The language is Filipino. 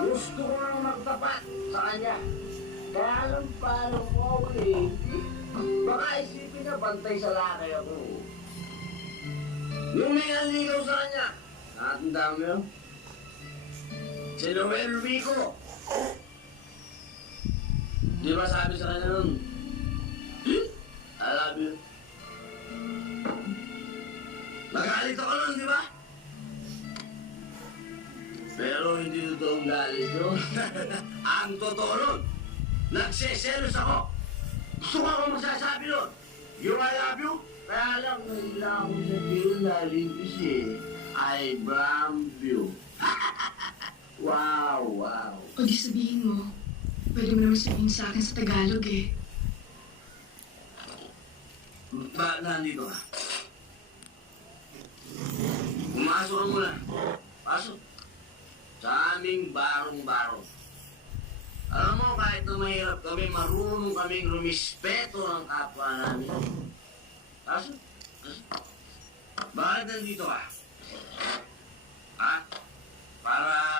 Gusto ko nang magtapat sa kanya. Kaya lang paano mo ako eh. Baka isipin na bantay sa lakay ako. Yung may naligaw sa kanya, nakatanda mo yun? Si Noel Rico. Di ba sabi sa kanya nun, I love you. Nagalit ako nun, di ba? Pero hindi totoong galit yun. Ang totoo nun, nagseselos ako. Gusto ko akong masasabi nun. Yung I love you, kaya lang nahila ako sabihin dahil kasi I love you. Wow, wow. O di sabihin mo, pwede mo naman sabihin sa akin sa Tagalog eh. Bakit nandito ka? Pumasok ka muna. Pasok. Sa aming barong-barong. Alam mo, kahit na mahirap kami, marunong kaming rumispeto ng kapwa namin. Pasok. Pasok. Bakit nandito ka? Ha?